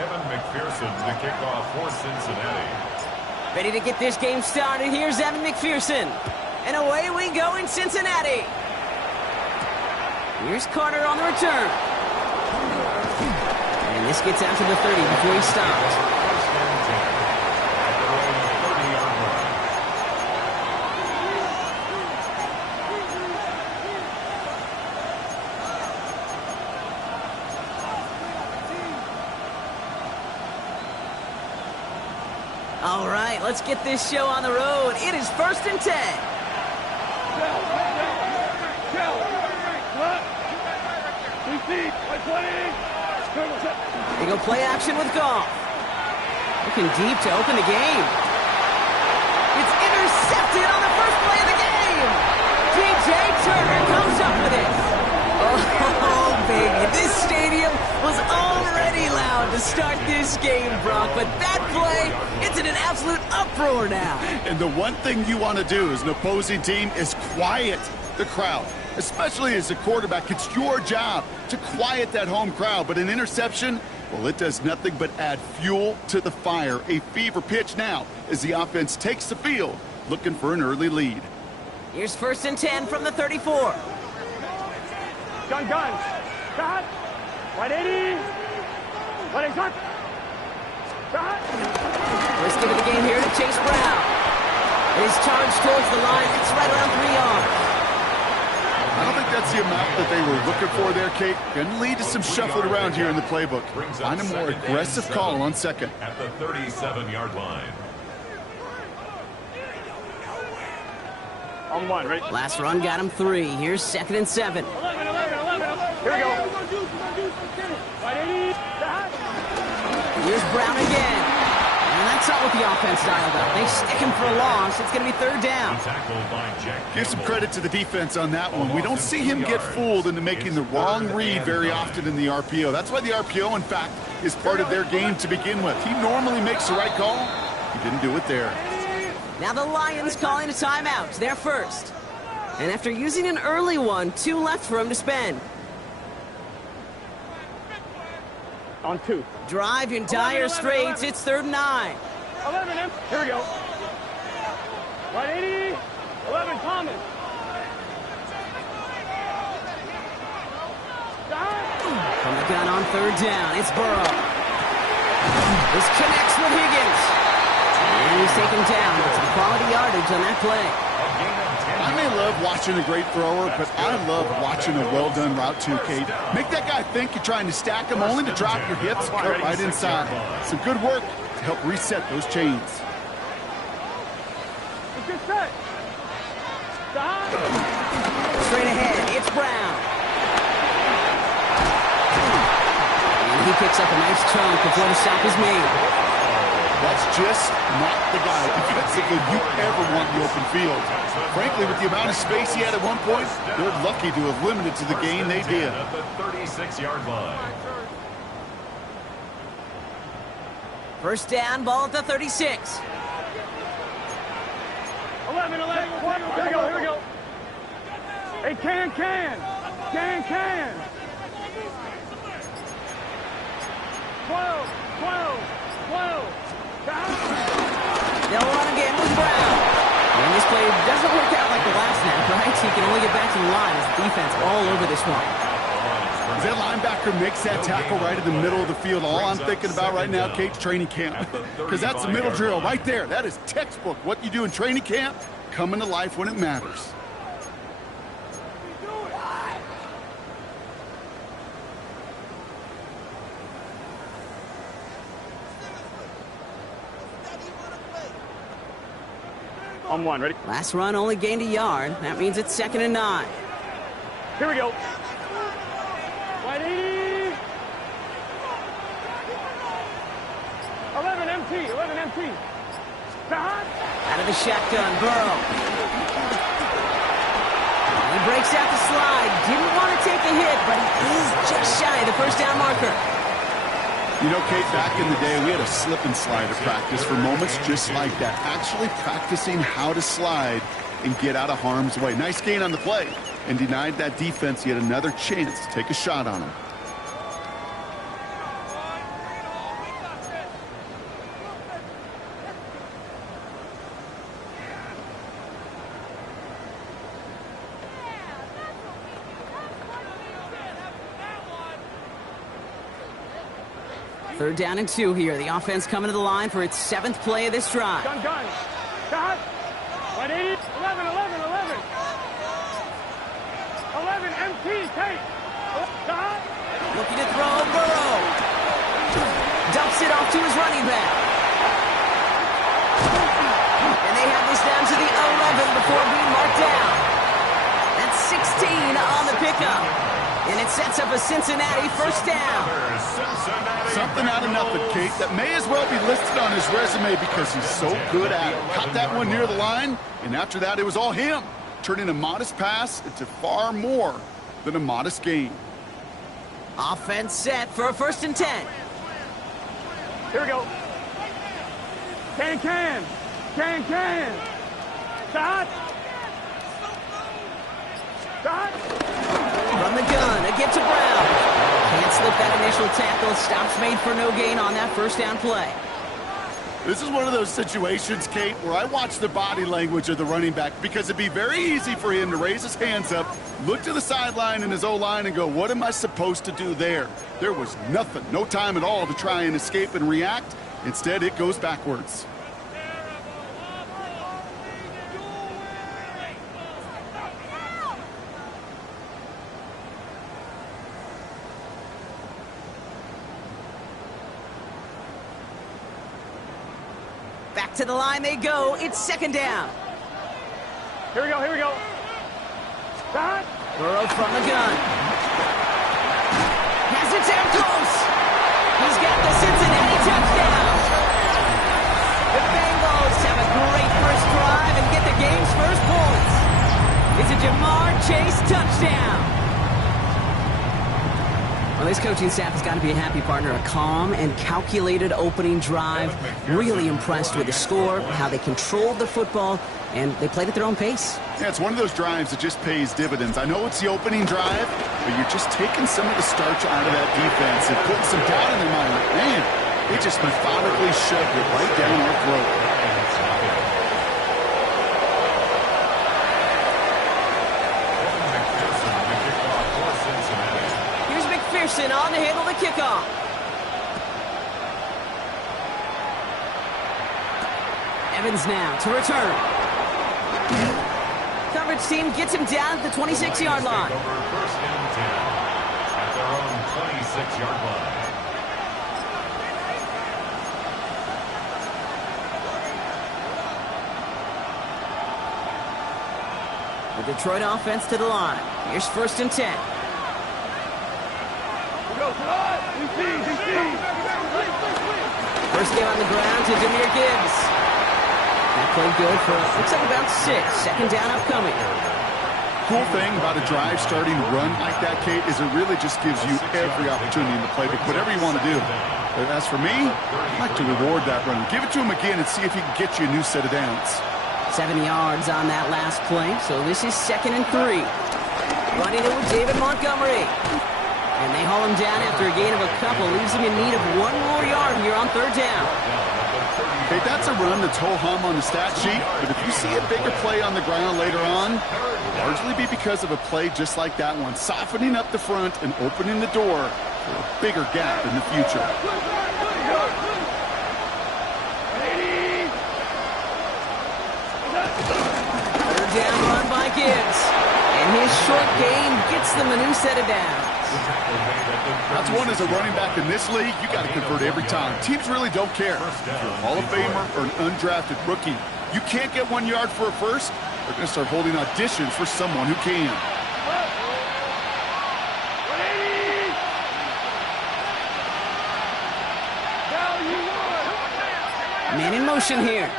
Evan McPherson to kick off for Cincinnati. Ready to get this game started. Here's Evan McPherson. And away we go in Cincinnati. Here's Carter on the return. And this gets out to the 30 before he stops. First and 10 at the 30-yard line. All right, let's get this show on the road. It is first and 10. They go play action with Goff. Looking deep to open the game. It's intercepted on the first play of the game. DJ Turner comes up with it. Oh, baby, this stadium was already loud to start this game, Brock, but that play, it's in an absolute uproar now. And the one thing you want to do as an opposing team is quiet the crowd, especially as a quarterback. It's your job to quiet that home crowd, but an interception, well, it does nothing but add fuel to the fire. A fever pitch now as the offense takes the field, looking for an early lead. Here's first and 10 from the 34. Gun. Got. 180. 180. Got. Let's give it the game here to Chase Brown. His charge towards the line. It's right around 3 yards. I don't think that's the amount that they were looking for there, Kate. Going to lead to some shuffling around here in the playbook. Find a more aggressive call on second. At the 37-yard line. On one, right? Last run got him 3. Here's second and 7. 11. Here we go. 180. Here's Brown again. And that's not what the offense dialed up. They stick him for a loss. It's going to be third down. Tackled by Jack Give some Campbell. credit to the defense on that one. We don't see him get fooled into making the wrong read very often in the RPO. That's why the RPO, in fact, is part of their game to begin with. He normally makes the right call. He didn't do it there. Now the Lions calling a timeout. They're first. And after using an early one, 2 left for him to spend. On 2. Drive in dire straits. It's third and 9. 11. Here we go. 180. 11. Thomas. From the gun on third down, it's Burrow. This connects with Higgins. And he's taken down with some quality yardage on that play. I may love watching a great thrower, but I love watching a well-done route too, Kate. Make that guy think you're trying to stack him only to drop your hips and cut right inside. Some good work to help reset those chains. Good set. Straight ahead, it's Brown. And he picks up a nice chunk before the stop is made. That's just not the guy defensively you ever want in the open field. Frankly, with the amount of space he had at one point, they're lucky to have limited to the gain they did. At the 36-yard line. First down, ball at the 36. 11. Here we go. Hey, can. 12. They'll run again with Brown. And this play doesn't work out like the last snap, right? So he can only get back to the line as the defense all over this one. As that linebacker makes that tackle right in the middle of the field, all I'm thinking about right now, Kate's training camp. Because that's the middle drill right there. That is textbook. What you do in training camp, coming to life when it matters. On 1, ready? Last run only gained a yard. That means it's second and 9. Here we go. 180. 11 empty. Out of the shotgun, Burrow. He breaks out the slide. Didn't want to take the hit, but he is just shy of the first down marker. You know, Kate, back in the day, we had a slip and slide at practice for moments just like that. Actually practicing how to slide and get out of harm's way. Nice gain on the play and denied that defense yet another chance to take a shot on him. 3rd down and 2 here. The offense coming to the line for its 7th play of this drive. Gun, gun. Shot. 180. 11, 11, 11. 11, MT, take. Shot. Looking to throw, Burrow. Dumps it off to his running back. And they have this down to the 11 before being marked down. That's 16 on the pickup. And it sets up a Cincinnati 1st down. Something out of nothing, Kate, that may as well be listed on his resume because he's so good at it. Caught that one near the line, and after that, it was all him, turning a modest pass into far more than a modest gain. Offense set for a 1st and 10. Here we go. Can. Shot. Shot. From the gun, a get to Brown. Can't slip that initial tackle. Stops made for no gain on that 1st down play. This is one of those situations, Kate, where I watch the body language of the running back because it'd be very easy for him to raise his hands up, look to the sideline in his O-line and go, what am I supposed to do there? There was nothing, no time at all to try and escape and react. Instead, it goes backwards. Back to the line they go. It's 2nd down. Here we go. Shot. Burrow from the gun. Has it down close. He's got the Cincinnati touchdown. The Bengals have a great first drive and get the game's first points. It's a Jamar Chase touchdown. Well, this coaching staff has got to be a happy partner. A calm and calculated opening drive. Really impressed with the score, how they controlled the football, and they played at their own pace. Yeah, it's one of those drives that just pays dividends. I know it's the opening drive, but you're just taking some of the starch out of that defense and putting some doubt in their mind. Like, man, they just methodically shoved it right down our throat. On to handle the kickoff. Evans now to return. Coverage team gets him down at the 26-yard line. 1st and 10 at their own 26-yard line. The Detroit offense to the line. Here's 1st and 10. First game on the ground to Jahmyr Gibbs. That played good for, looks like about 6. 2nd down upcoming. Cool thing about a drive starting run like that, Kate, is it really just gives you every opportunity in the playbook, whatever you want to do. But as for me, I'd like to reward that run. Give it to him again and see if he can get you a new set of downs. 7 yards on that last play, so this is 2nd and 3. Running it with David Montgomery. And they haul him down after a gain of a couple. Leaves him in need of 1 more yard here on 3rd down. Hey, that's a run that's ho-hum on the stat sheet, but if you see a bigger play on the ground later on, it'll largely be because of a play just like that one, softening up the front and opening the door for a bigger gap in the future. 3rd down run by Gibbs. And his short gain gets them a new set of downs. That's one as a running back in this league, you got to convert every time. Teams really don't care. If you're a Hall of Famer or an undrafted rookie, you can't get 1 yard for a first, they're going to start holding auditions for someone who can. Man in motion here.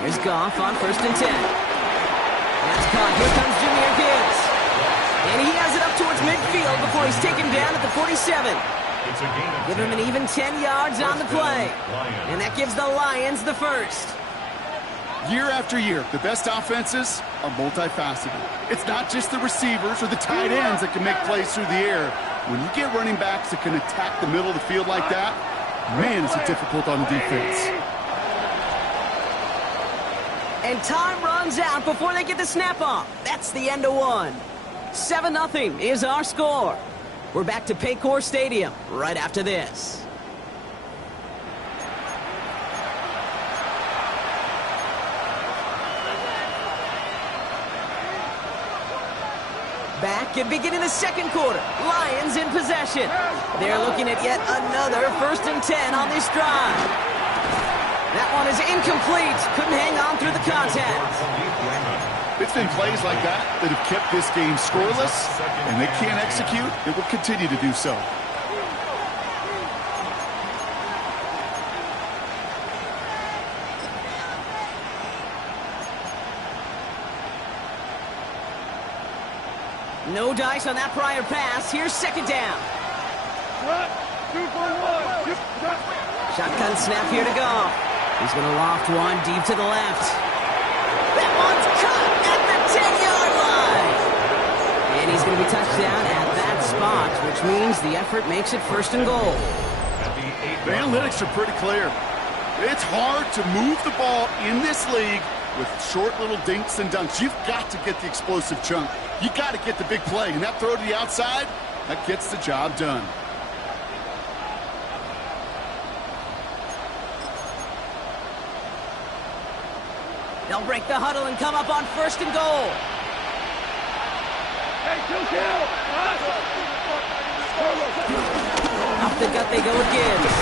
Here's Goff on 1st and 10. That's caught. Here comes Jahmyr Gibbs. And he has it up towards midfield before he's taken down at the 47. Give him an even 10 yards on the play. And that gives the Lions the first. Year after year, the best offenses are multifaceted. It's not just the receivers or the tight ends that can make plays through the air. When you get running backs that can attack the middle of the field like that, man, is it difficult on the defense. And time runs out before they get the snap off. That's the end of one. 7-0 is our score. We're back to Paycor Stadium right after this. Back and beginning the second quarter. Lions in possession. They're looking at yet another 1st and 10 on this drive. That one is incomplete. Couldn't hang on through the contact. It's been plays like that that have kept this game scoreless, and they can't execute. It will continue to do so. No dice on that prior pass. Here's second down. Shotgun snap here to go. He's going to loft one deep to the left. That one's caught at the 10-yard line. And he's going to be touched down at that spot, which means the effort makes it 1st and goal. The analytics are pretty clear. It's hard to move the ball in this league with short little dinks and dunks. You've got to get the explosive chunk. You got to get the big play. And that throw to the outside, that gets the job done. They'll break the huddle and come up on 1st and goal. Hey, kill! Up the gut they go with Gibbs.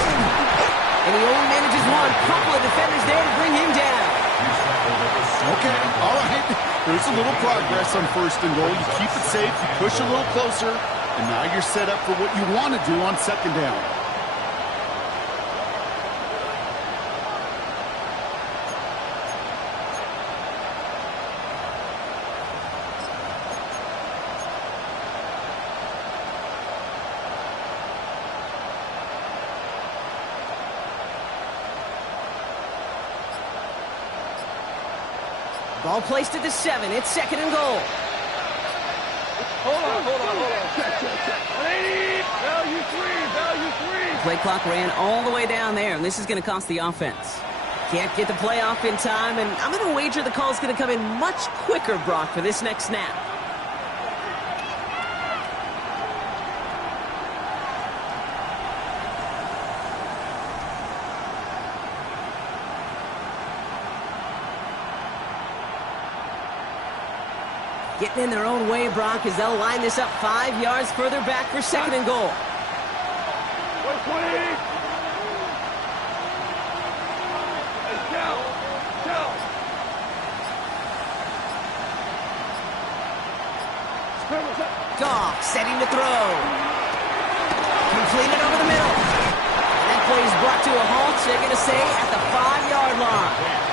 And he only manages one. Couple of defenders there to bring him down. Okay, all right. There's a little progress on 1st and goal. You keep it safe, you push a little closer, and now you're set up for what you want to do on 2nd down. Ball placed at the 7. It's 2nd and goal. Hold on. Check. Value three. Play clock ran all the way down there, and this is going to cost the offense. Can't get the play off in time, and I'm going to wager the call's going to come in much quicker, Brock, for this next snap. Getting in their own way, Brock, as they'll line this up 5 yards further back for 2nd and goal. 120. Goff setting to throw. Completed over the middle. And that play is brought to a halt, so they're going to say at the 5-yard line.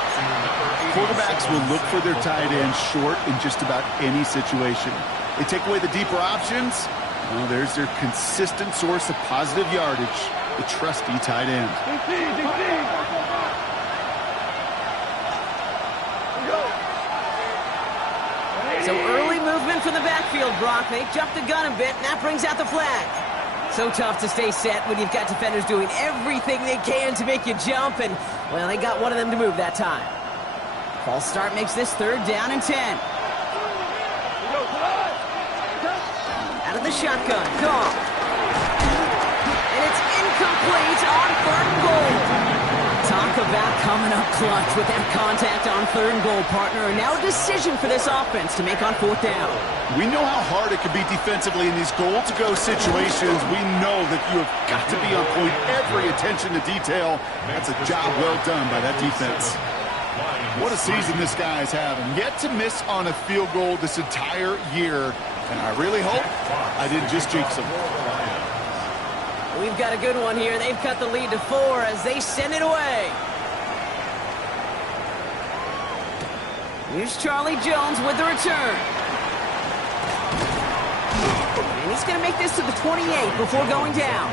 Quarterbacks will look for their tight end short in just about any situation. They take away the deeper options. Well, there's their consistent source of positive yardage, the trusty tight end. So early movement from the backfield, Brock. They jumped the gun a bit, and that brings out the flag. So tough to stay set when you've got defenders doing everything they can to make you jump, and, well, they got one of them to move that time. False start makes this 3rd down and 10. Out of the shotgun, Goff. And it's incomplete on 3rd and goal. Talk about coming up clutch with that contact on 3rd and goal, partner. And now a decision for this offense to make on 4th down. We know how hard it can be defensively in these goal-to-go situations. We know that you have got to be on point, every attention to detail. That's a job well done by that defense. What a season this guy is having. Yet to miss on a field goal this entire year. And I really hope I didn't just jinx him. We've got a good one here. They've cut the lead to 4 as they send it away. Here's Charlie Jones with the return. And he's going to make this to the 28 before going down.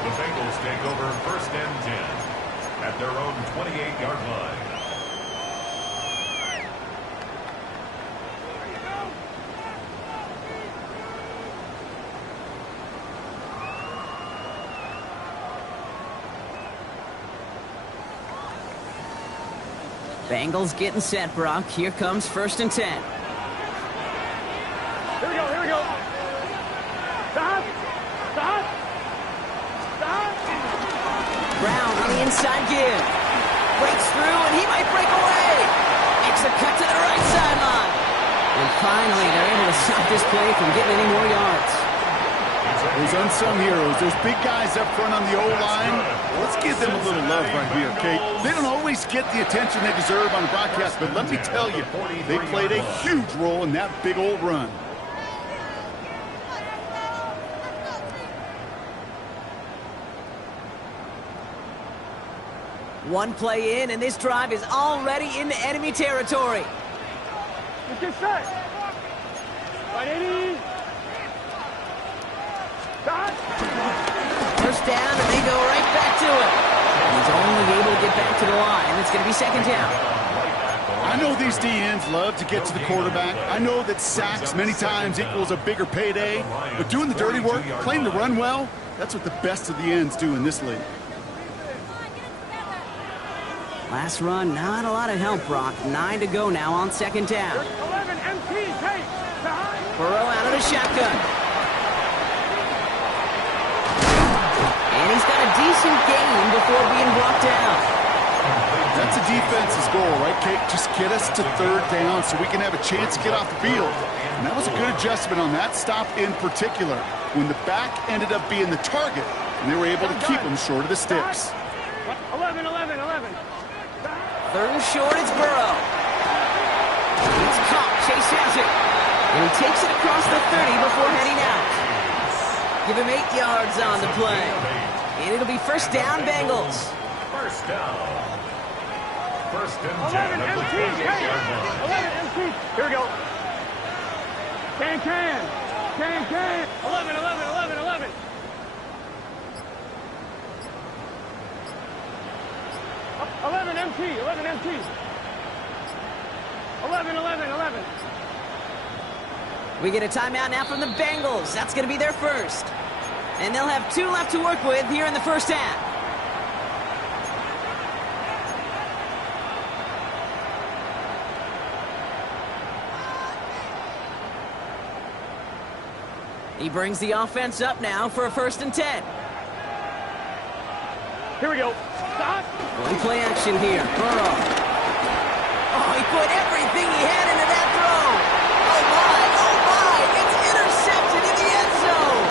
The Bengals take over 1st and 10 at their own 28-yard line. Bengals getting set, Brock. Here comes 1st and 10. Here we go. Brown on the inside give. Breaks through, and he might break away. Makes a cut to the right sideline. And finally, they're able to stop this play from getting any more yards. Those unsung heroes, those big guys up front on the O-line, let's give them a little love right here, Kate. They don't always get the attention they deserve on the broadcast, but let me tell you, they played a huge role in that big old run. One play in, and this drive is already into enemy territory. Get set. 180. First down, and they go right back to it. He's only able to get back to the line, and it's going to be second down. I know these DNs love to get to the quarterback. I know that sacks many times equals a bigger payday, but doing the dirty work, playing the run well, that's what the best of the ends do in this league. Last run, not a lot of help, Brock. 9 to go now on second down. 11 MT, take. Burrow out of the shotgun. And he's got a decent gain before being brought down. That's a defense's goal, right, Kate? Just get us to third down so we can have a chance to get off the field. And that was a good adjustment on that stop in particular, when the back ended up being the target, and they were able to keep him short of the sticks. 11. Third and short, it's Burrow. It's caught. Chase has it. And he takes it across the 30 before heading out. Give him 8 yards on the play. And it'll be first down, Bengals. First down. First and 11 10 at the MT, 28-yard line. 11 MT. Here we go. Can. 11. 11 MT. 11. We get a timeout now from the Bengals. That's going to be their first. And they'll have 2 left to work with here in the first half. He brings the offense up now for a first and 10. Here we go. Stop. Going play action here. Burrow. Oh, he put everything he had into that throw. Oh, my. It's intercepted in the end zone.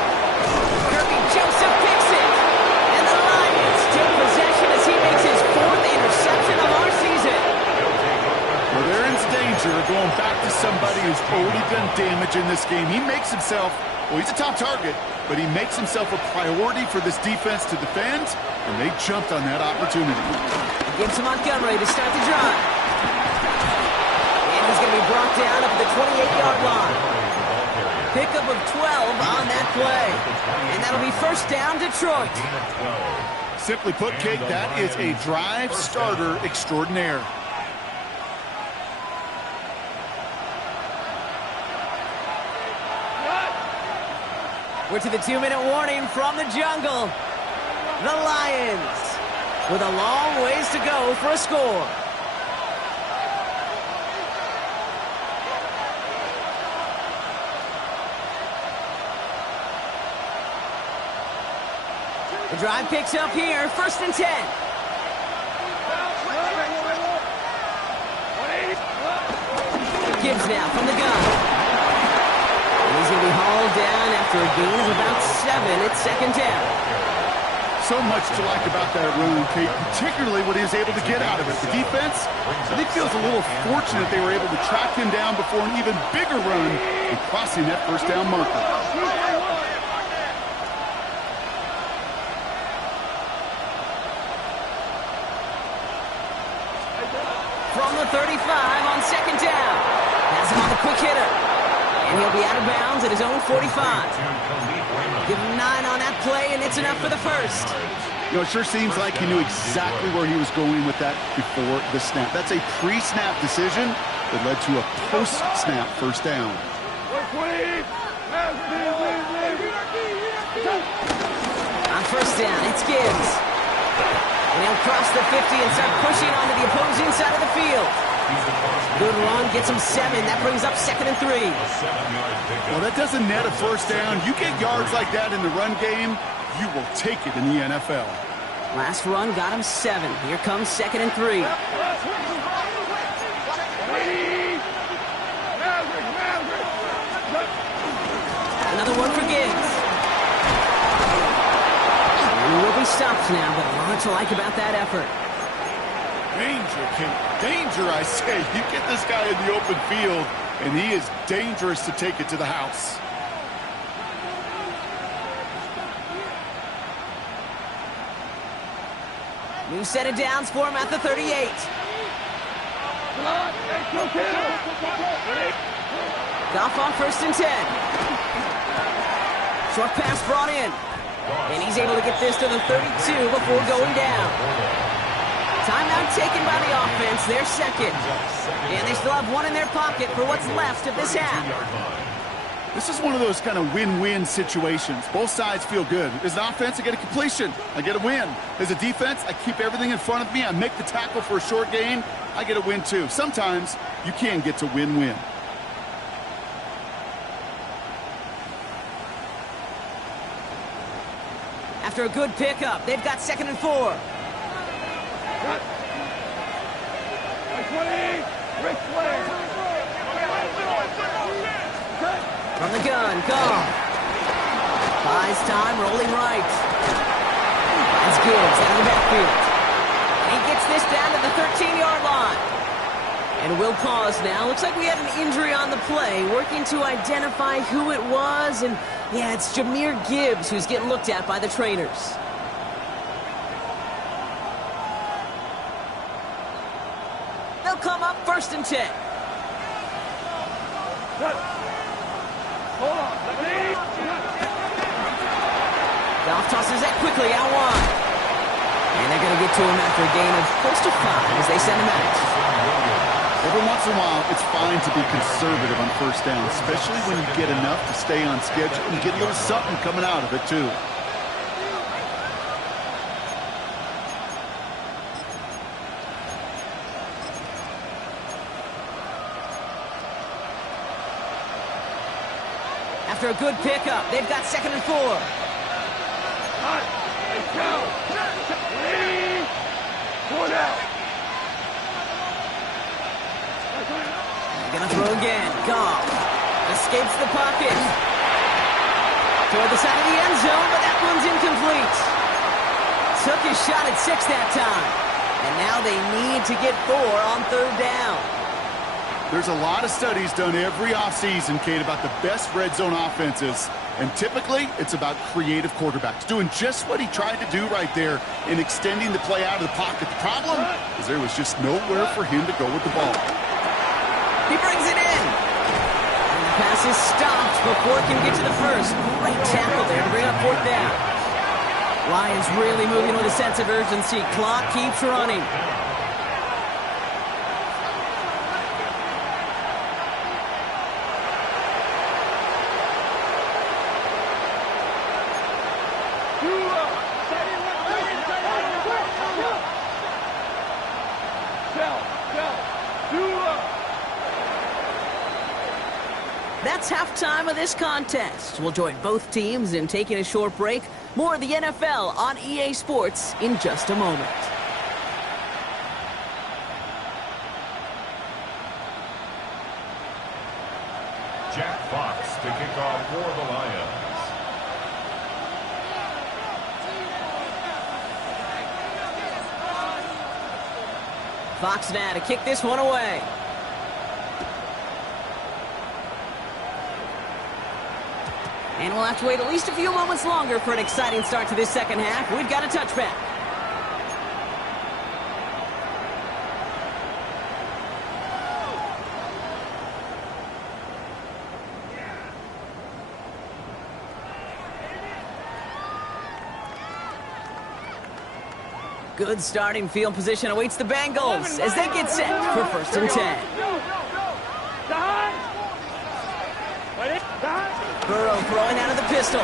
Kirby Joseph picks it. And the Lions take possession as he makes his 4th interception of our season. Well, they're in danger of going back to somebody who's already done damage in this game. He makes himself, well, he's a top target, but he makes himself a priority for this defense to defend, and they jumped on that opportunity. Gives to Montgomery to start the drive. And he's going to be brought down up at the 28-yard line. Pickup of 12 on that play. And that'll be first down, Detroit. Simply put, Kate, that is a drive starter extraordinaire. We're to the 2-minute warning from the jungle. The Lions with a long ways to go for a score. The drive picks up here, first and 10. Gibbs now from the gun. He's going to be hauled down after a gain of about 7. It's second down. So much to like about that run, Kate, particularly what he was able to get out of it. The defense, I think, feels a little fortunate they were able to track him down before an even bigger run and crossing that first down marker. From the 35 on second down. Has him on the quick hitter. And he'll be out of bounds at his own 45. Give him 9 on that play, and it's enough for the first. You know, it sure seems like he knew exactly where he was going with that before the snap. That's a pre-snap decision that led to a post-snap first down. On first down, it's Gibbs. And he'll cross the 50 and start pushing onto the opposing side of the field. Good run, gets him 7. That brings up second and 3. Well, that doesn't net a first down. You get yards like that in the run game, you will take it in the NFL. Last run got him 7. Here comes 2nd and 3. Another one for Gibbs. And he will be stopped now, but a lot to like about that effort. Danger, Kate. Danger, I say. You get this guy in the open field, and he is dangerous to take it to the house. New set of downs for him at the 38. Goff on 1st and 10. Short pass brought in. And he's able to get this to the 32 before going down. Timeout taken by the offense. They're 2nd. And they still have 1 in their pocket for what's left of this half. This is one of those kind of win-win situations. Both sides feel good. As an offense, I get a completion. I get a win. As a defense, I keep everything in front of me. I make the tackle for a short gain. I get a win, too. Sometimes you can get to win-win. After a good pickup, they've got 2nd and 4. From the gun, Goff. Buys time, rolling right. That's Gibbs out of the backfield. And he gets this down to the 13-yard line. And we'll pause now. Looks like we had an injury on the play. Working to identify who it was. And, yeah, it's Jahmyr Gibbs who's getting looked at by the trainers. They'll come up 1st and 10. Goff tosses that quickly out wide. And they're going to get to him after a gain of close to 5 as they send him out. Every once in a while, it's fine to be conservative on 1st down, especially when you get enough to stay on schedule and get a little something coming out of it, too. After a good pickup, they've got 2nd and 4. They're gonna throw again. Goff escapes the pocket. Toward the side of the end zone, but that one's incomplete. Took his shot at 6 that time. And now they need to get 4 on 3rd down. There's a lot of studies done every offseason, Kate, about the best red zone offenses. And typically, it's about creative quarterbacks doing just what he tried to do right there in extending the play out of the pocket. The problem is there was just nowhere for him to go with the ball. He brings it in. And the pass is stopped before it can get to the 1st. Great tackle there to bring up 4th down. Lions really moving with a sense of urgency. Clock keeps running. That's halftime of this contest. We'll join both teams in taking a short break. More of the NFL on EA Sports in just a moment. Jack Fox to kick off for the Lions. Fox now to kick this one away. And we'll have to wait at least a few moments longer for an exciting start to this 2nd half. We've got a touchback. Good starting field position awaits the Bengals as they get set for 1st and 10. Burrow throwing out of the pistol.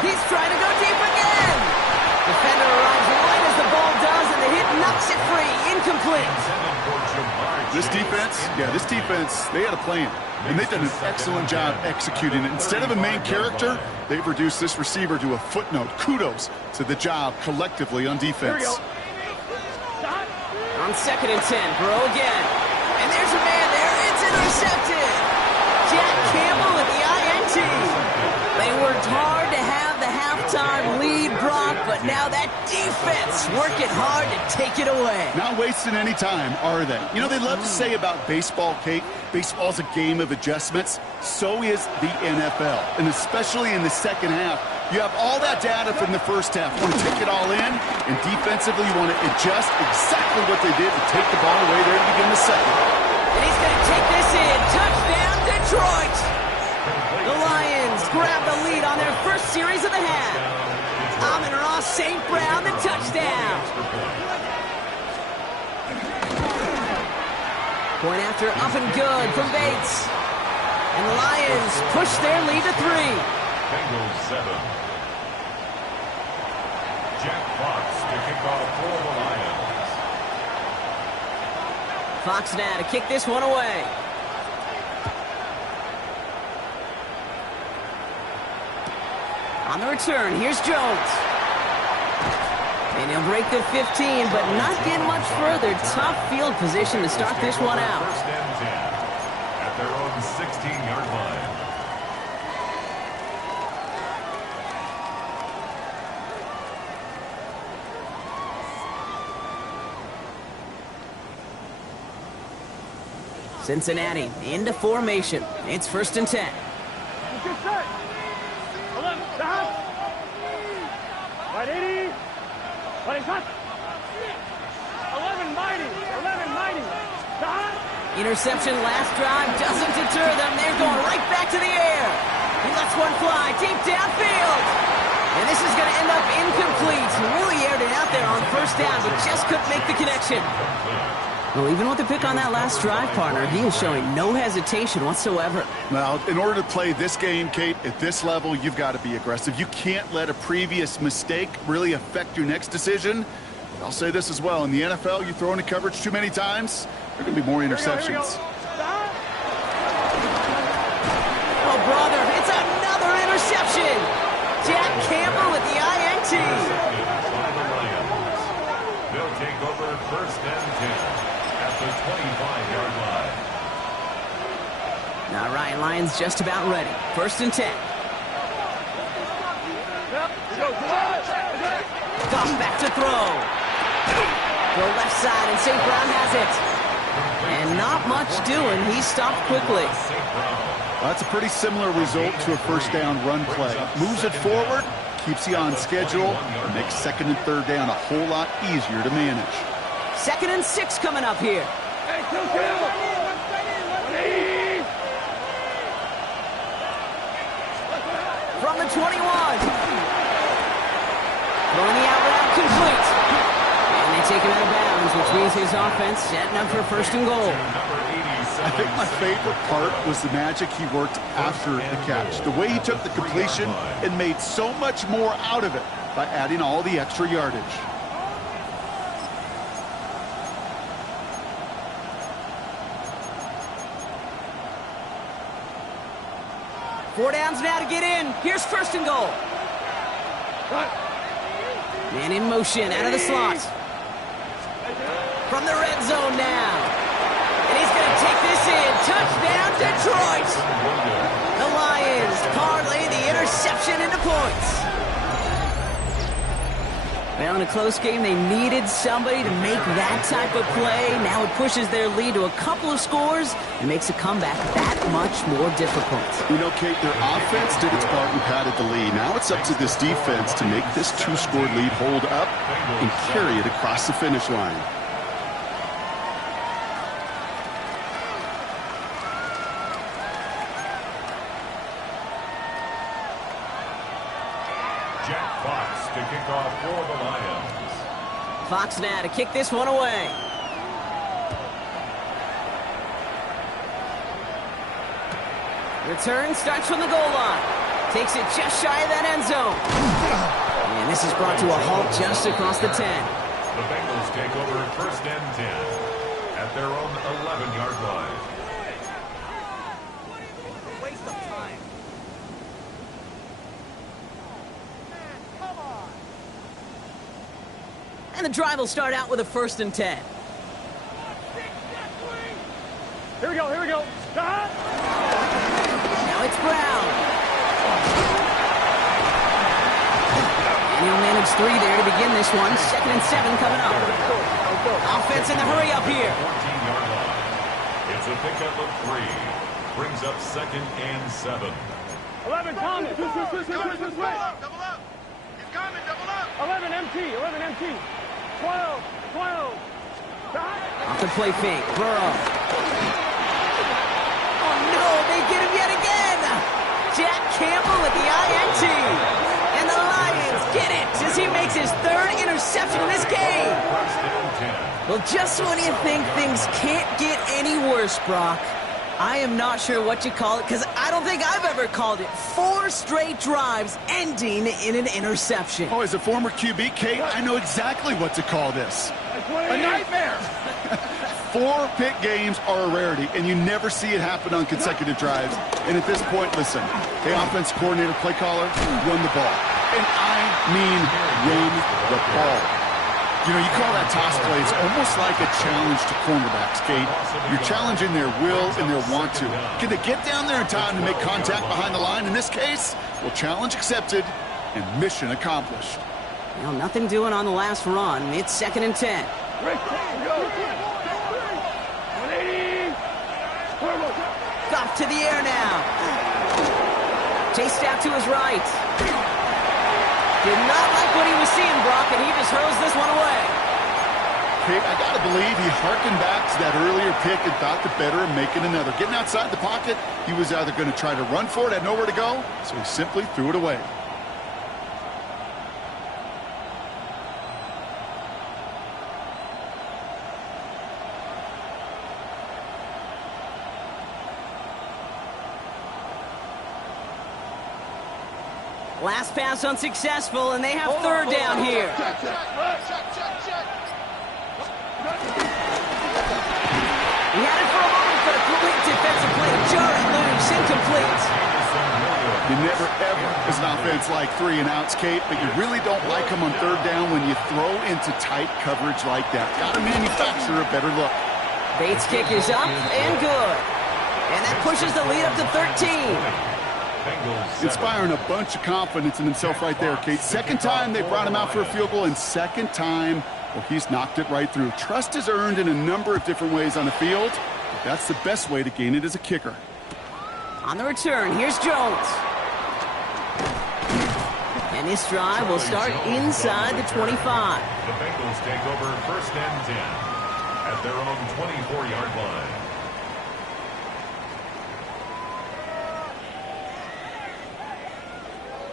He's trying to go deep again. Defender arrives right as the ball does, and the hit knocks Kicks it free. Incomplete. This defense, they had a plan. And they've done an excellent job executing it. Instead of a main character, they've reduced this receiver to a footnote. Kudos to the job collectively on defense. On 2nd and 10, Burrow again. And there's a man there. It's intercepted. Jack Campbell with the INT. They worked hard to have the halftime lead, Brock, but now that defense working hard to take it away. Not wasting any time, are they? You know, they love to say about baseball, Kate, baseball's a game of adjustments. So is the NFL, and especially in the second half. You have all that data from the first half. You want to take it all in, and defensively you want to adjust exactly what they did to take the ball away there to begin the second. And he's going to take this in. Touchdown, Detroit! The Lions grab the lead on their first series of the half. Amon-Ra St. Brown, the touchdown. Point after up and good from Bates. And the Lions push their lead to 3. Bengals 7. Jack Fox to kick off for the Lions. Fox now to kick this one away. On the return, here's Jones. And he'll break the 15, but not get much further. Tough field position to start this one out. First and 10 at their own 16-yard line. Cincinnati into formation. It's 1st and 10. Good set. 11, stop. Right 80. Right cut. 11 mighty. 11 mighty. Stop. Interception last drive doesn't deter them. They're going right back to the air. He lets one fly deep downfield. And this is going to end up incomplete. He really aired it out there on 1st down, but just couldn't make the connection. Well, even with the pick on that last drive, partner, he is showing no hesitation whatsoever. Well, in order to play this game, Kate, at this level, you've got to be aggressive. You can't let a previous mistake really affect your next decision. But I'll say this as well. In the NFL, you throw into coverage too many times, there are going to be more interceptions. Oh, brother, it's another interception. Jack Campbell with the INT. They'll take over 1st and 10. The 25-yard line. All right, Lions just about ready. 1st and 10. Goff back to throw. Go left side, and St. Brown has it. And not much doing. He stopped quickly. Well, that's a pretty similar result to a 1st down run play. Moves it forward, keeps you on schedule, and makes 2nd and 3rd down a whole lot easier to manage. 2nd and 6 coming up here. From the 21. Throwing the out route complete. And they take him out of bounds, which means his offense setting up for 1st and goal. I think my favorite part was the magic he worked after the catch. The way he took the completion and made so much more out of it by adding all the extra yardage. Four downs now to get in. Here's 1st and goal. Man in motion out of the slot. From the red zone now. And he's going to take this in. Touchdown, Detroit. The Lions parlay the interception into points. Well, in a close game, they needed somebody to make that type of play. Now it pushes their lead to a couple of scores and makes a comeback that much more difficult. You know, Kate, their offense did its part and padded the lead. Now it's up to this defense to make this 2-score lead hold up and carry it across the finish line. Jack Fox to kick off for the Lions. Fox now to kick this one away. Return starts from the goal line. Takes it just shy of that end zone. And this is brought to a halt just across the 10. The The Bengals take over first and 10 at their own 11-yard line. Waste of time. And the drive will start out with a first and 10. Here we go, here we go. Stop! Now it's Brown. And he'll manage 3 there to begin this one. 2nd and 7 coming up. Offense in the hurry up here. 14-yard line. It's a pickup of 3. Brings up 2nd and 7. 11, Thomas. Switch. Double up. He's coming, double up. 11, MT. 12. Stop! Off the play fake. Burrow. Oh, no, they get him yet again. Jack Campbell with the INT. And the Lions get it as he makes his 3rd interception in this game. First and 10. Well, just when you think things can't get any worse, Brock, I am not sure what you call it because I don't think I've ever called it 4 straight drives ending in an interception. Oh, as a former QB, Kate, I know exactly what to call this. A nightmare. 4 pick games are a rarity, and you never see it happen on consecutive drives. And at this point, listen, the offense coordinator, play caller, run the ball. And I mean run the ball. You know, you call that toss plays almost like a challenge to cornerbacks, Kate. You're challenging their will and their want to. Can they get down there in time to make contact behind the line? In this case, well, challenge accepted and mission accomplished. Well, nothing doing on the last run. It's 2nd and 10. Off to the air now. Chased out to his right. Did not like what he was seeing, Brock, and he just hurls this one away. Kate, I got to believe he harkened back to that earlier pick and thought the better of making another. Getting outside the pocket, he was either going to try to run for it, had nowhere to go, so he simply threw it away. Last pass unsuccessful, and they have 3rd down here. Check. He had it for a moment, but a quick defensive play. Jarring loose, incomplete. You never, ever, as an offense, like 3 and outs, Kate, but you really don't like them on 3rd down when you throw into tight coverage like that. Got to manufacture a better look. Bates' kick is up and good. And that pushes the lead up to 13. Inspiring a bunch of confidence in himself right there, Kate. 2nd time they brought him out for a field goal, and 2nd time, well, he's knocked it right through. Trust is earned in a number of different ways on the field, but that's the best way to gain it as a kicker. On the return, here's Jones. And this drive will start inside the 25. The Bengals take over first and 10 at their own 24-yard line.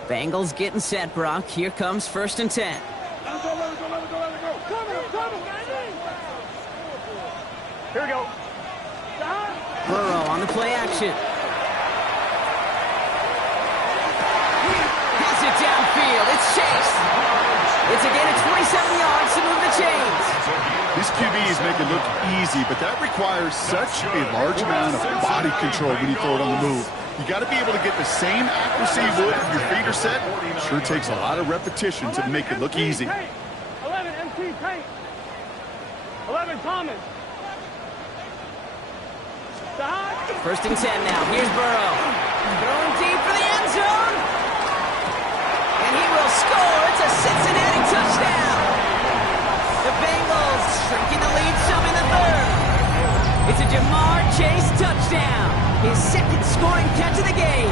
Bengals getting set, Brock. Here comes 1st and 10. Let it go. Come on. Here we go. Stop. Burrow on the play action. Has it downfield. It's Chase. It's a gain of 27 yards to move the chains. These QBs make it look easy, but that requires such a large amount of body control when you throw it on the move. You got to be able to get the same accuracy you would if your feet are set. Sure takes a lot of repetition to make it look easy. 11, MT, Tank. 11, Thomas. Stop. 1st and 10 now. Here's Burrow. Throwing deep for the end zone. And he will score. It's a Cincinnati touchdown. The Bengals shrinking the lead some in the 3rd. It's a Jamar Chase touchdown. His 2nd scoring catch of the game.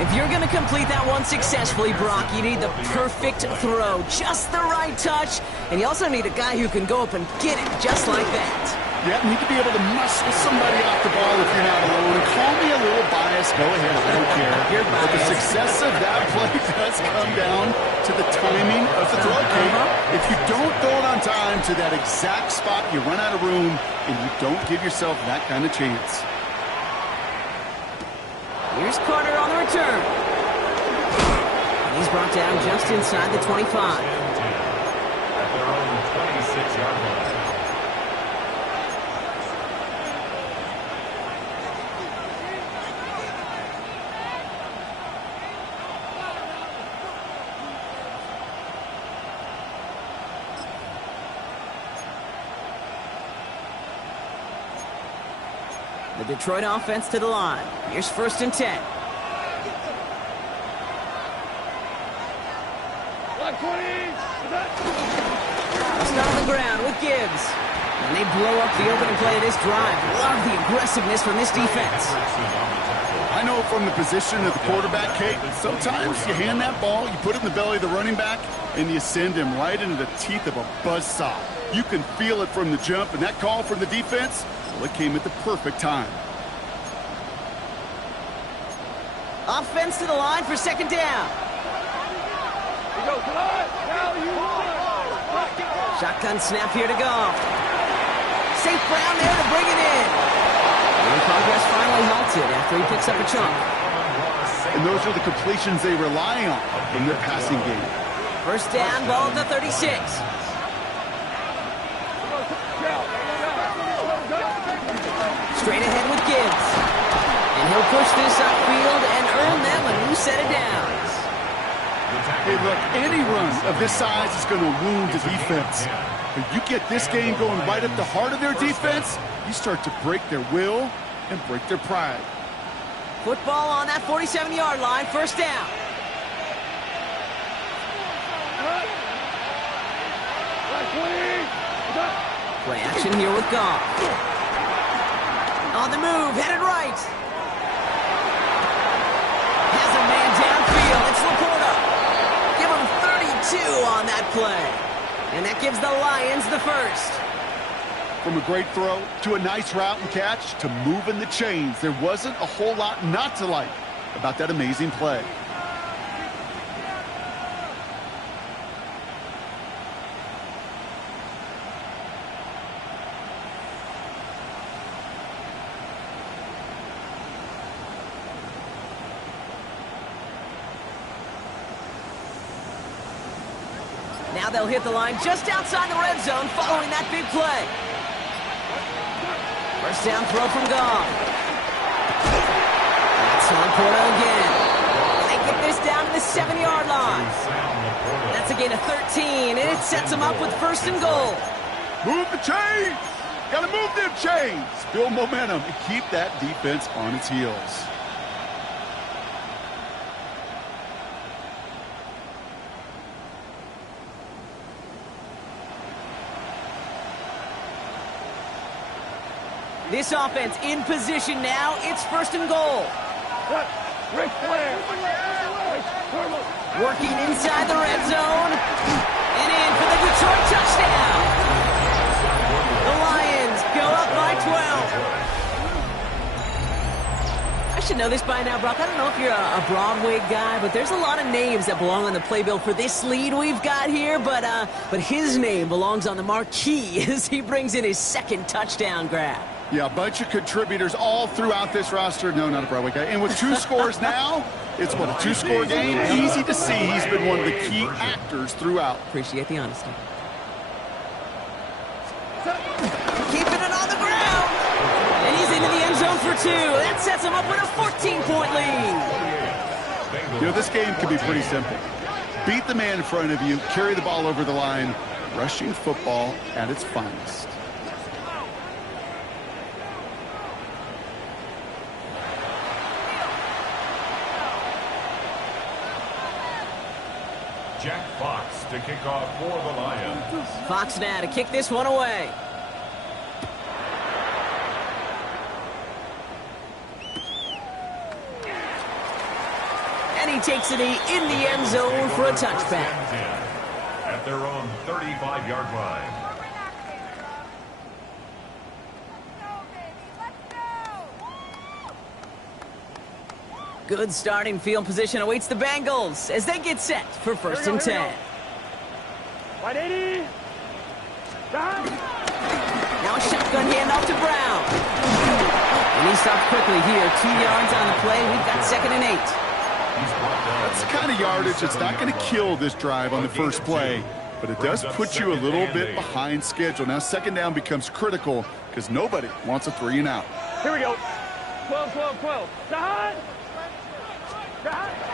If you're going to complete that one successfully, Brock, you need the perfect throw. Just the right touch. And you also need a guy who can go up and get it just like that. Yeah, need to be able to muscle somebody off the ball if you're not alone. And call me a little biased. Go ahead. I don't care. But the success of that play does come down to the timing of the throw, Kate. If you don't throw it on time to that exact spot, you run out of room, and you don't give yourself that kind of chance. Here's Carter on the return. And he's brought down just inside the 25. 6-yard line. The Detroit offense to the line. Here's 1st and 10. Just on the ground with Gibbs. And they blow up the opening play of this drive. Love the aggressiveness from this defense. I know from the position of the quarterback, Kate, sometimes you hand that ball, you put it in the belly of the running back, and you send him right into the teeth of a buzzsaw. You can feel it from the jump, and that call from the defense, well, it came at the perfect time. Offense to the line for 2nd down. Shotgun snap here to Goff. St. Brown there to bring it in. And progress finally halted after he picks up a chunk. And those are the completions they rely on in their passing game. 1st down, ball at the 36. Straight ahead with Gibbs. And he'll push this upfield and earn them a new set of downs. Hey, look, any run of this size is going to wound the defense. But you get this game going right at the heart of their defense, you start to break their will and break their pride. Football on that 47-yard line, 1st down. Play action here with Goff. On the move, headed right. Has a man downfield. It's Laporta. Give him 32 on that play. And that gives the Lions the 1st. From a great throw to a nice route and catch to moving the chains, there wasn't a whole lot not to like about that amazing play. Now they'll hit the line just outside the red zone following that big play. 1st down throw from Goff. That's Laporta again. They get this down to the 7-yard line. That's a gain of 13, and it sets them up with 1st and goal. Move the chains! Gotta move them chains! Build momentum and keep that defense on its heels. This offense in position now. It's 1st and goal. Working inside the red zone. And in for the Detroit touchdown. The Lions go up by 12. I should know this by now, Brock. I don't know if you're a Broadway guy, but there's a lot of names that belong on the playbill for this lead we've got here. But his name belongs on the marquee as he brings in his 2nd touchdown grab. Yeah, a bunch of contributors all throughout this roster. No, not a Broadway guy. And with 2 scores now, it's what, a 2-score game? Easy to see he's been one of the key actors throughout. Appreciate the honesty. Keeping it on the ground. And he's into the end zone for 2. That sets him up with a 14-point lead. You know, this game can be pretty simple. Beat the man in front of you, carry the ball over the line, rushing football at its finest. Jack Fox to kick off for the Lions. Fox now to kick this one away. And he takes it in the end zone for a touchback. At their own 35-yard line. Good starting field position awaits the Bengals as they get set for 1st and 10. 180. Now a shotgun handoff to Brown. And he stopped quickly here. 2 yards on the play. We've got 2nd and 8. That's the kind of yardage that's not going to kill this drive on the first play. but it does put you a little bit behind schedule. Now, second down becomes critical because nobody wants a 3 and out. Here we go. 12, 12, 12. Side.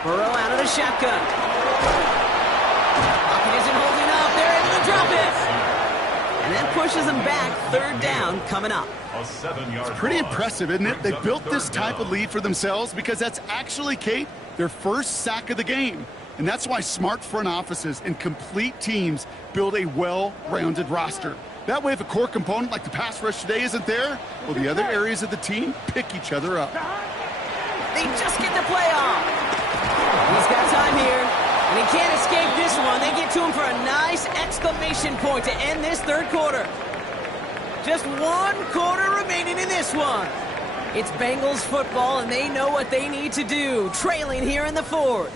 Burrow out of the shotgun. Pocket isn't holding up. They're able to drop it. And that pushes them back. Third down coming up. A 7-yard Pretty loss. impressive, isn't it? They Brings up built third this type of down. lead for themselves because that's actually, Kate, their first sack of the game. And that's why smart front offices and complete teams build a well-rounded roster. That way, if a core component like the pass rush today isn't there, well, the other areas of the team pick each other up. They just get the play off. He's got time here, and he can't escape this one. They get to him for a nice exclamation point to end this third quarter. Just 1 quarter remaining in this one. It's Bengals football, and they know what they need to do, trailing here in the fourth.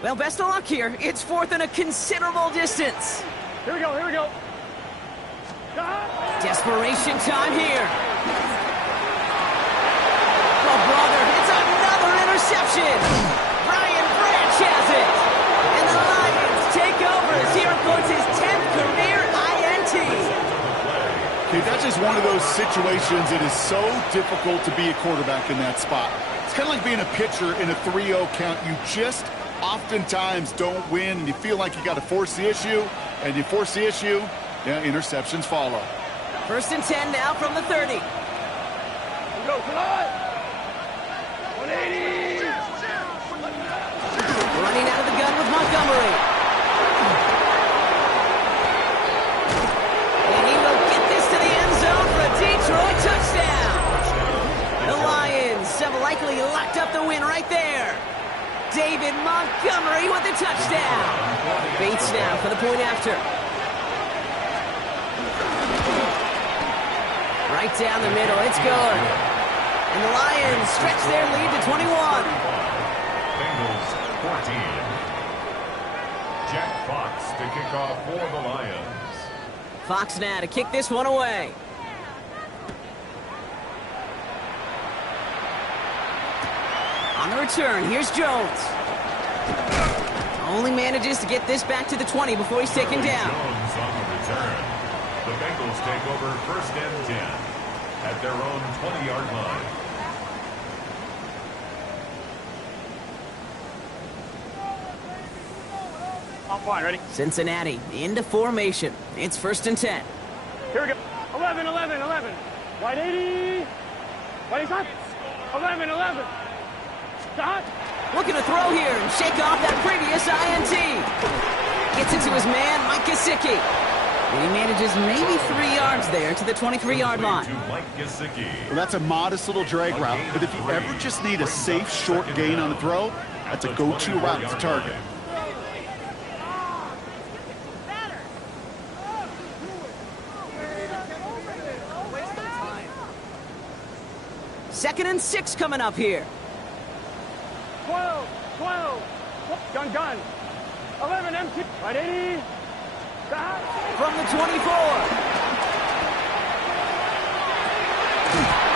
Well, best of luck here. It's fourth and a considerable distance. Here we go. Here we go. Desperation time here. Oh, brother, it's another interception. Brian Branch has it. And the Lions take over as he reports his 10th career INT. Okay, that's just one of those situations that is so difficult to be a quarterback in that spot. It's kind of like being a pitcher in a 3-0 count. You just oftentimes don't win, and you feel like you got to force the issue, and you force the issue, yeah, interceptions follow. First and 10 now from the 30. Go, come on. 180. Running out of the gun with Montgomery. And he will get this to the end zone for a Detroit touchdown. The Lions have likely locked up the win right there. David Montgomery with the touchdown. Bates now for the point after. Right down the middle, it's good. And the Lions stretch their lead to 21. Bengals 14. Jack Fox to kick off for the Lions. Fox now to kick this one away. On the return, here's Jones. Only manages to get this back to the 20 before he's taken down. Jones on the return. The Bengals take over first and 10 at their own 20-yard line. I'm fine. Ready? Cincinnati into formation. It's first and 10. Here we go. 11, 11, 11. Wide 80. Wide stop. 11, 11. Stop. Looking to throw here and shake off that previous INT. Gets it to his man, Mike Gesicki. And he manages maybe 3 yards there to the 23-yard line. To Mike Gesicki. Well, that's a modest little drag route, but if you ever just need a safe, short gain on the throw, that's a go-to route to target. Second and 6 coming up here. 12, 12. Gun, gun. 11, empty. Right 80. Stop. From the 24.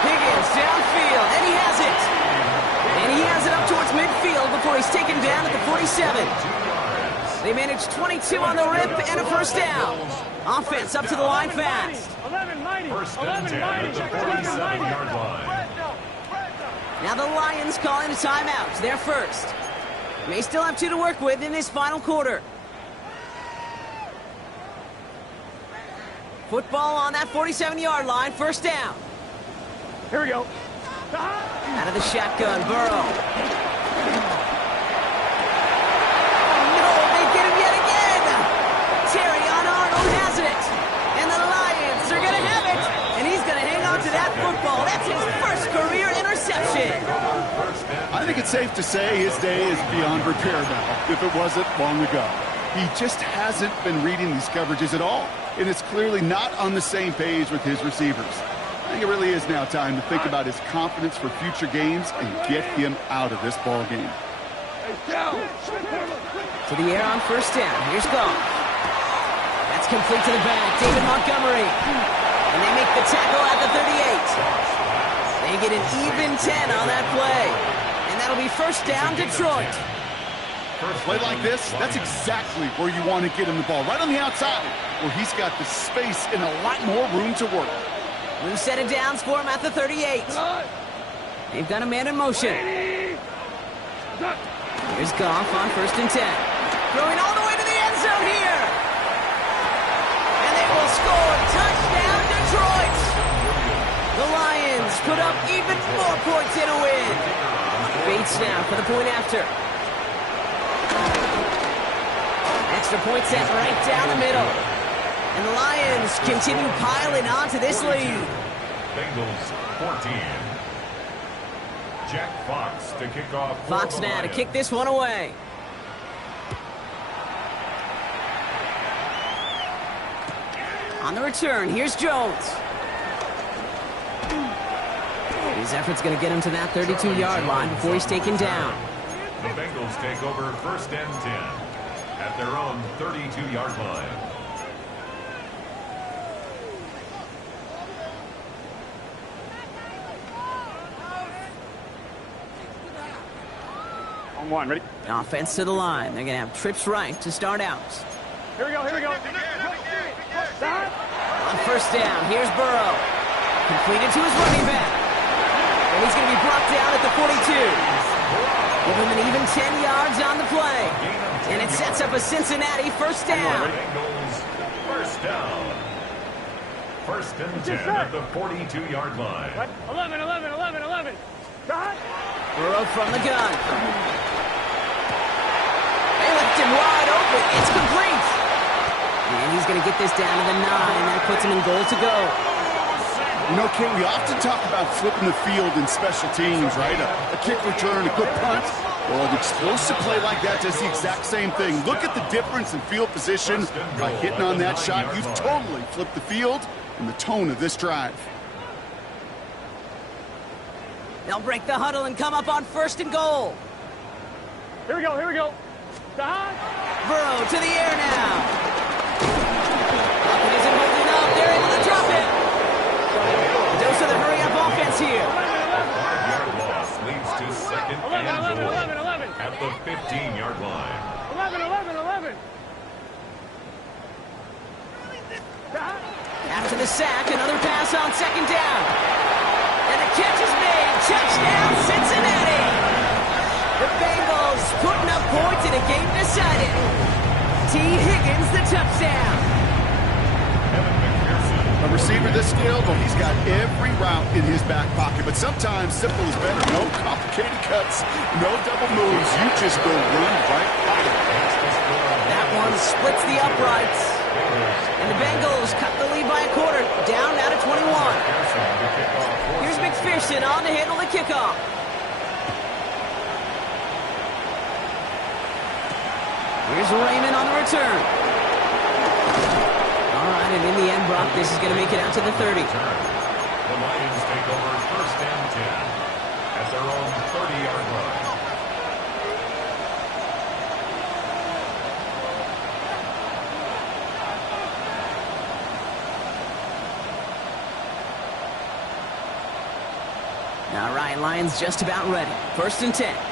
Higgins downfield, and he has it. And he has it up towards midfield before he's taken down at the 47. They managed 22 on the rip and a first down. Offense up to the line fast. 11, mighty. First and 11, 10 mighty. at the 11, mighty. 47-yard line. Now the Lions calling a timeout. They're first. May still have 2 to work with in this final quarter. Football on that 47-yard line. First down. Here we go. Out of the shotgun, Burrow. No, they get him yet again. Terrion Arnold has it. And the Lions are going to have it. And he's going to hang on to that football. That's his first career interception. I think it's safe to say his day is beyond repair now, if it wasn't long ago. He just hasn't been reading these coverages at all, and it's clearly not on the same page with his receivers. I think it really is now time to think about his confidence for future games and get him out of this ball game. To the air on first down. Here's Goff. That's complete to the back. David Montgomery. And they make the tackle at the 38. They get an even 10 on that play. And that'll be first down, Detroit. Play like this, that's exactly where you want to get him the ball. Right on the outside, where he's got the space and a lot more room to work. New set of downs for him at the 38. They've got a man in motion. Here's Goff on 1st and 10. Throwing all the way to the end zone here. And they will score. Touchdown, Detroit. The Lions put up even more points in a win. Bates now for the point after. Extra point set right down the middle. And the Lions continue piling on to this lead. Bengals 14. Jack Fox to kick off. Fox now to kick this one away. On the return, here's Jones. His effort's going to get him to that 32-yard line before he's taken down. The Bengals take over 1st and 10 at their own 32-yard line. On one, ready? Offense to the line. They're going to have trips right to start out. Here we go, here we go. On 1st down, here's Burrow. Completed to his running back. And he's going to be brought down at the 42. Give him an even 10 yards on the play. And it sets up a Cincinnati first down. Bengals first down. 1st and 10 at the 42-yard line. 11, 11, 11, 11. Shot. Burrow from the gun. They left him wide open. It's complete. And he's going to get this down to the 9. That puts him in goal to go. You know, Ken, we often talk about flipping the field in special teams, right? A kick return, a good punt. Well, an explosive play like that does the exact same thing. Look at the difference in field position. By hitting on that shot, you've totally flipped the field and the tone of this drive. They'll break the huddle and come up on 1st and goal. Here we go, here we go. Shot. Burrow to the air now. It isn't holding up. They're able to drop it. Dose of the hurry-up offense here. 5-yard loss leads to 2nd and 11, goal 11, 11. at the 15-yard line. 11, 11, 11. Shot. After the sack, another pass on 2nd down. And the catch is made. Touchdown, Cincinnati. The Bengals putting up points in a game decided. T. Higgins, the touchdown. Evan McPherson. A receiver this skilled, well, he's got every route in his back pocket. But sometimes simple is better. No complicated cuts, no double moves. You just go run right by it. That one splits the uprights. And the Bengals cut the lead by a quarter. Down now to 21. Here's McPherson on to handle the kickoff. Here's Raymond on the return. All right, and in the end, Brock, this is going to make it out to the 30. The Lions take over 1st and 10 at their own 30-yard line. All right, Lions just about ready. 1st and 10. Here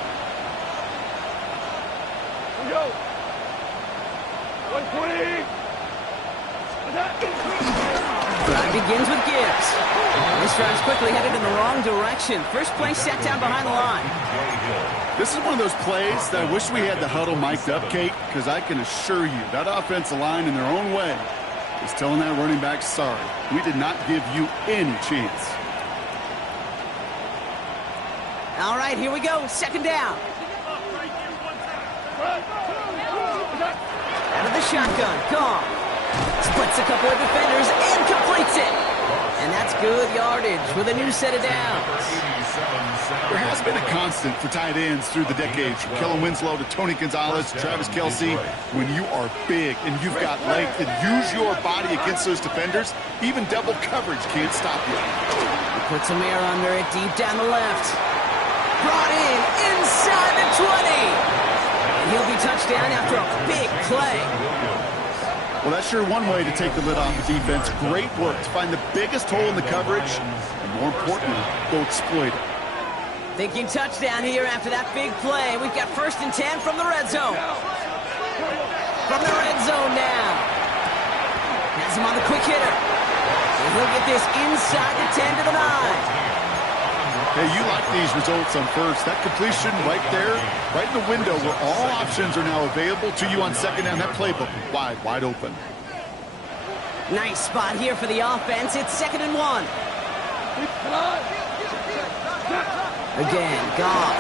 we go. 120. Drive begins with Gibbs. This drive's quickly headed in the wrong direction. First play set down behind the line. This is one of those plays that I wish we had the huddle mic'd up, Kate, because I can assure you that offensive line in their own way is telling that running back, sorry, we did not give you any chance. All right, here we go. 2nd down. Out of the shotgun. Goff. Splits a couple of defenders and completes it. And that's good yardage with a new set of downs. There has been a constant for tight ends through the decades, from Kellen Winslow to Tony Gonzalez, Travis Kelce. When you are big and you've got length and use your body against those defenders, even double coverage can't stop you. He puts some air under it deep down the left. Brought in inside the 20. And he'll be touched down after a big play. Well, that's sure one way to take the lid off the defense. Great work to find the biggest hole in the coverage, and more importantly, go exploit it. Thinking touchdown here after that big play. We've got 1st and 10 from the red zone. From the red zone now. Has him on the quick hitter. And he'll get this inside the 10 to the 9. Hey, you like these results on first. That completion right there, right in the window where all options are now available to you on second down. That playbook wide open. Nice spot here for the offense. It's 2nd and 1. Again, Goff.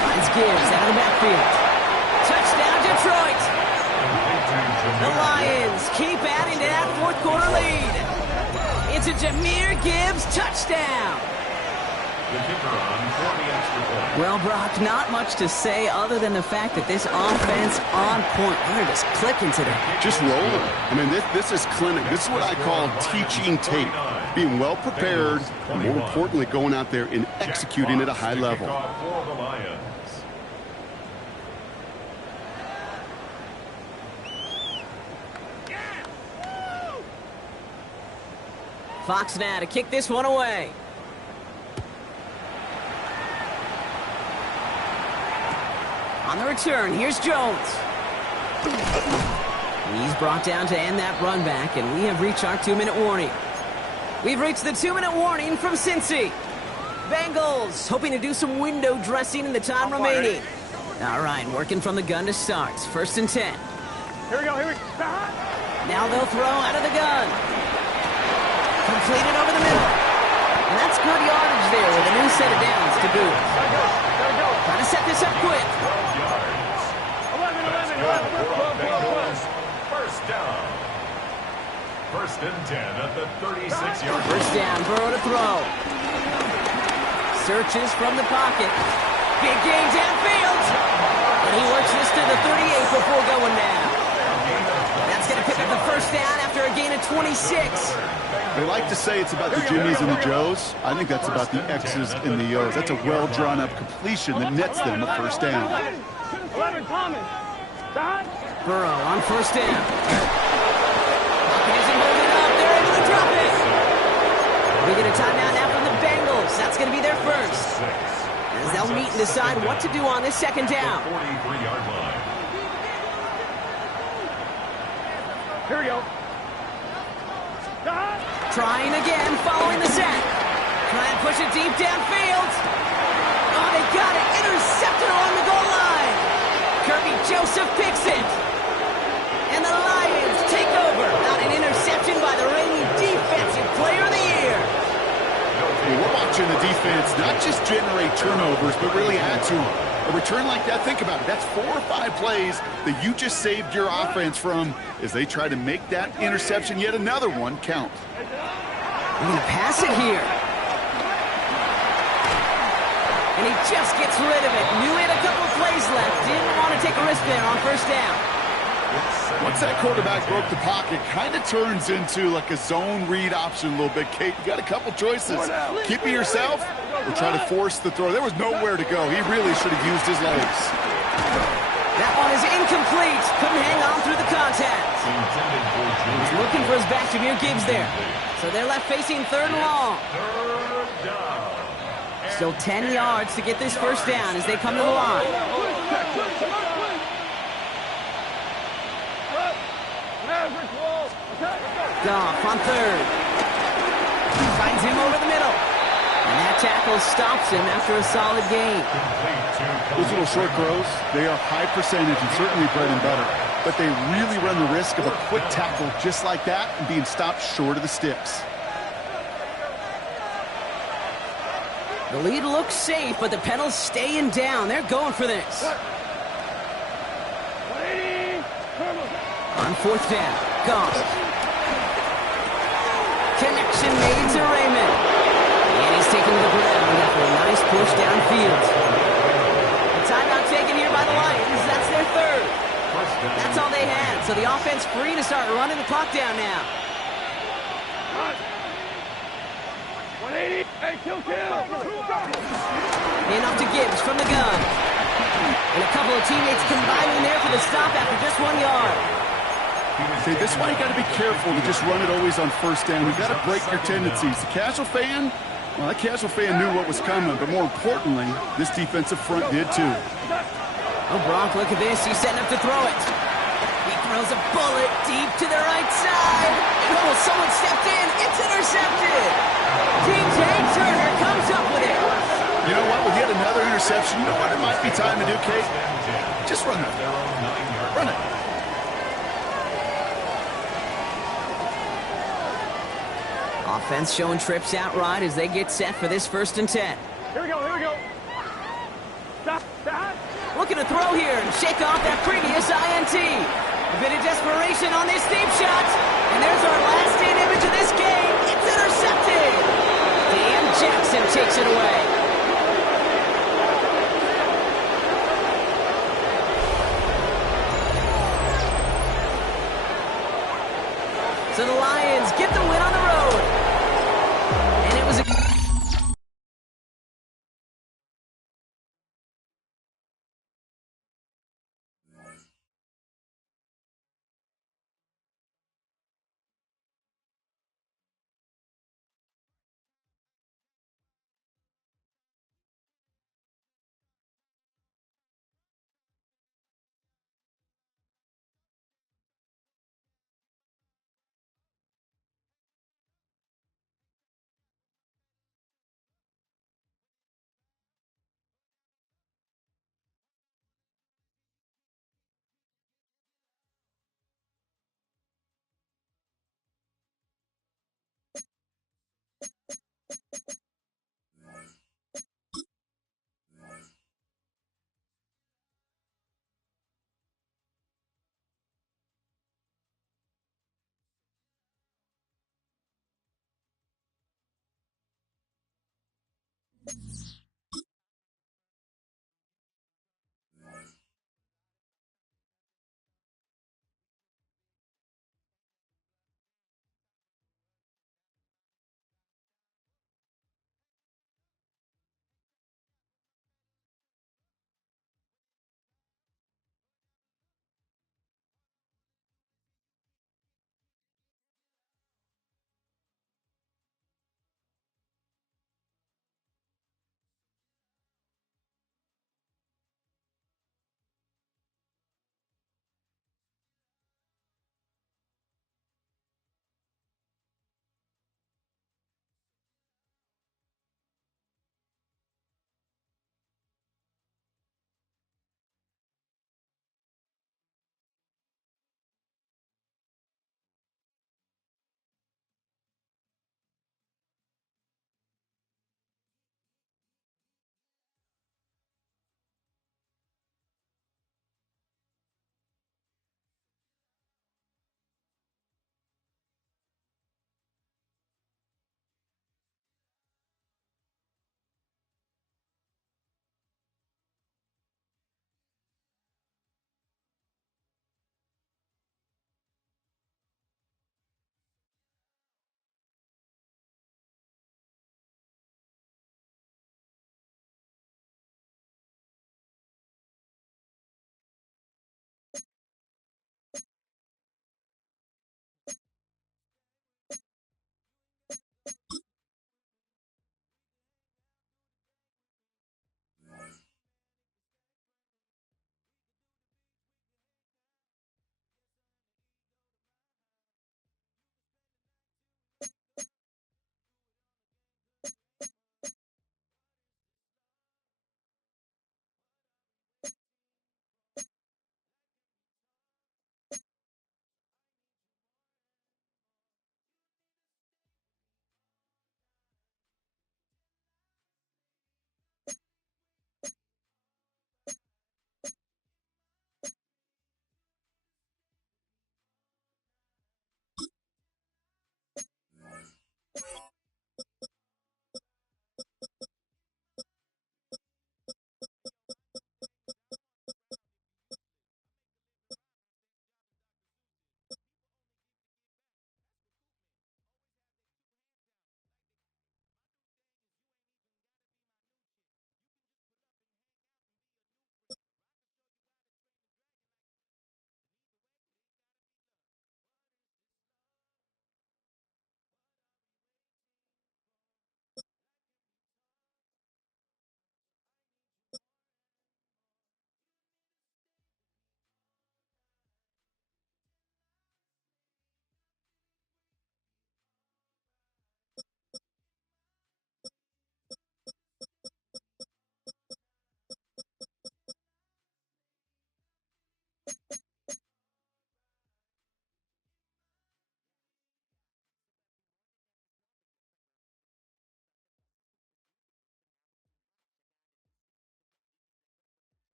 Finds Gibbs out of the backfield. Touchdown, Detroit. The Lions keep adding to that 4th quarter lead. It's a Jahmyr Gibbs touchdown. The kicker on for the extra point. Well, Brock, not much to say other than the fact that this offense on point. They're just clicking today. Just rolling. I mean, this is clinic. This is what I call teaching tape. Being well prepared, and more importantly, going out there and executing at a high level. For the Lions. Fox now to kick this one away. On the return, here's Jones. He's brought down to end that run back, and we have reached our 2-minute warning. We've reached the 2-minute warning from Cincy. Bengals hoping to do some window dressing in the time remaining. All right, working from the gun to start. 1st and 10. Here we go, here we go. Now they'll throw out of the gun. Completed over the middle. And that's good yardage there with a new set of downs to boot. There we go. Trying to set this up quick. 11. 1st down. 1st and 10 at the 36-yard line. 1st down, Burrow to throw. Searches from the pocket. Big gain downfield. And he works this to the 38 before going down. That's going to pick up the 1st down after a gain of 26. They like to say it's about the Jimmies and the Joes. I think that's about the X's and the O's. That's a well-drawn-up completion that nets them a 1st down. 11, Thomas. Burrow on 1st down. Pocket isn't holding up. They're able to drop it. We get a timeout now from the Bengals. That's going to be their 1st. As they'll meet and decide what to do on this 2nd down. 43-yard line. Here we go. Trying again, following the set. Trying to push it deep downfield. Oh, they got it. Intercepted along the goal line. Kirby Joseph picks it. And the Lions take over on an interception by the reigning Defensive Player of the Year. We're watching the defense not just generate turnovers, but really add to them. A return like that, think about it. That's 4 or 5 plays that you just saved your offense from as they try to make that interception, yet another one, count. We're going to pass it here. And he just gets rid of it. Knew he had a couple of plays left. Didn't want to take a risk there on 1st down. Once that quarterback broke the pocket, kind of turns into like a zone read option a little bit. Kate, you got a couple choices. Keep it yourself or try to force the throw. There was nowhere to go. He really should have used his legs. That one is incomplete. Couldn't hang on through the contact. He's looking for his back, Jahmyr Gibbs there. So they're left facing 3rd and long. Still 10 yards to get this 1st down as they come to the line. Goff on 3rd. Finds him over the middle. And that tackle stops him after a solid gain. Those little short throws, they are high percentage and certainly bread and butter. But they really run the risk of a quick tackle just like that and being stopped short of the sticks. The lead looks safe, but the Penals staying down. They're going for this. On 4th down, Goff. Connection made to Raymond. And he's taken to the ground after a nice push downfield. The timeout taken here by the Lions. That's their 3rd. That's all they had. So the offense free to start running the clock down now. 180. Hey, kill. And up to Gibbs from the gun. And a couple of teammates combining there for the stop after just 1 yard. Okay, this is why you got to be careful to just run it always on first down. You got to break your tendencies. The casual fan, well, that casual fan knew what was coming, but more importantly, this defensive front did too. Oh, Gronk, look at this. He's setting up to throw it. He throws a bullet deep to the right side. And oh, someone stepped in. It's intercepted. DJ Turner comes up with it. You know what? With yet another interception, you know what it might be time to do, Kate? Just run it. Run it. Offense showing trips out right as they get set for this 1st and 10. Here we go, here we go. Stop, stop. Looking to throw here and shake off that previous INT. A bit of desperation on this deep shot. And there's our last stand image of this game. It's intercepted. Dan Jackson takes it away. So the Lions get the win on the road. And it was a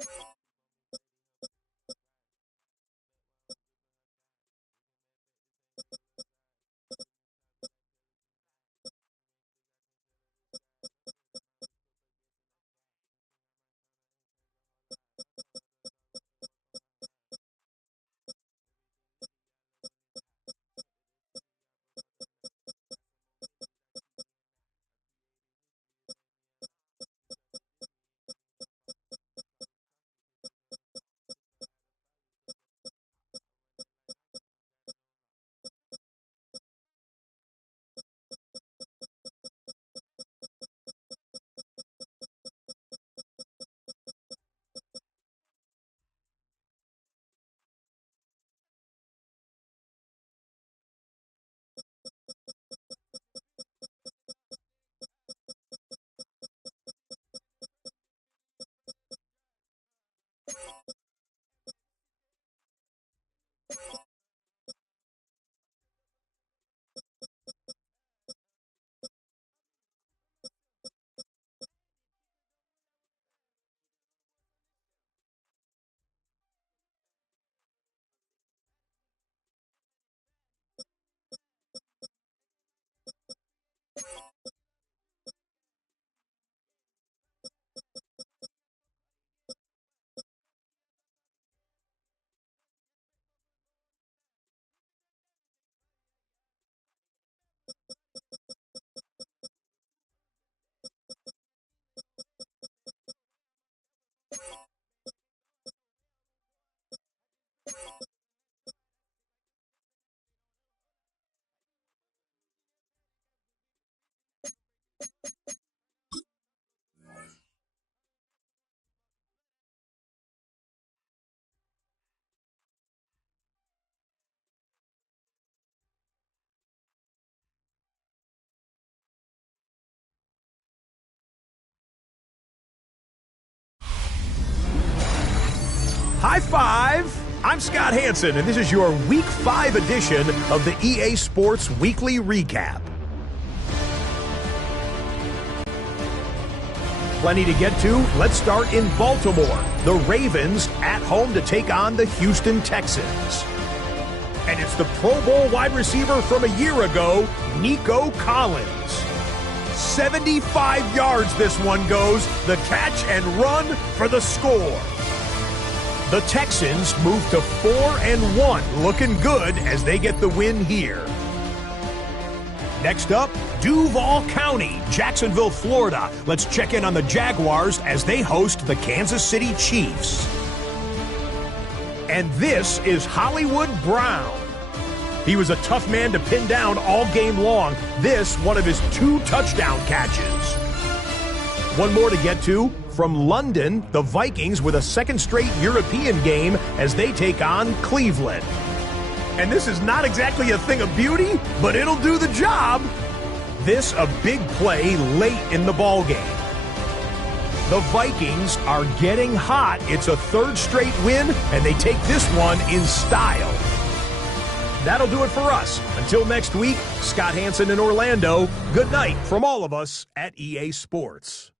You High five! I'm Scott Hanson, and this is your Week 5 edition of the EA Sports Weekly Recap. Plenty to get to. Let's start in Baltimore. The Ravens at home to take on the Houston Texans. And it's the Pro Bowl wide receiver from a year ago, Nico Collins. 75 yards this one goes, the catch and run for the score. The Texans move to 4-1, looking good as they get the win here. Next up, Duval County, Jacksonville, Florida. Let's check in on the Jaguars as they host the Kansas City Chiefs. And this is Hollywood Brown. He was a tough man to pin down all game long. This, one of his 2 touchdown catches. One more to get to. From London, the Vikings with a second straight European game as they take on Cleveland. And this is not exactly a thing of beauty, but it'll do the job. This a big play late in the ballgame. The Vikings are getting hot. It's a 3rd straight win, and they take this one in style. That'll do it for us. Until next week, Scott Hanson in Orlando, good night from all of us at EA Sports.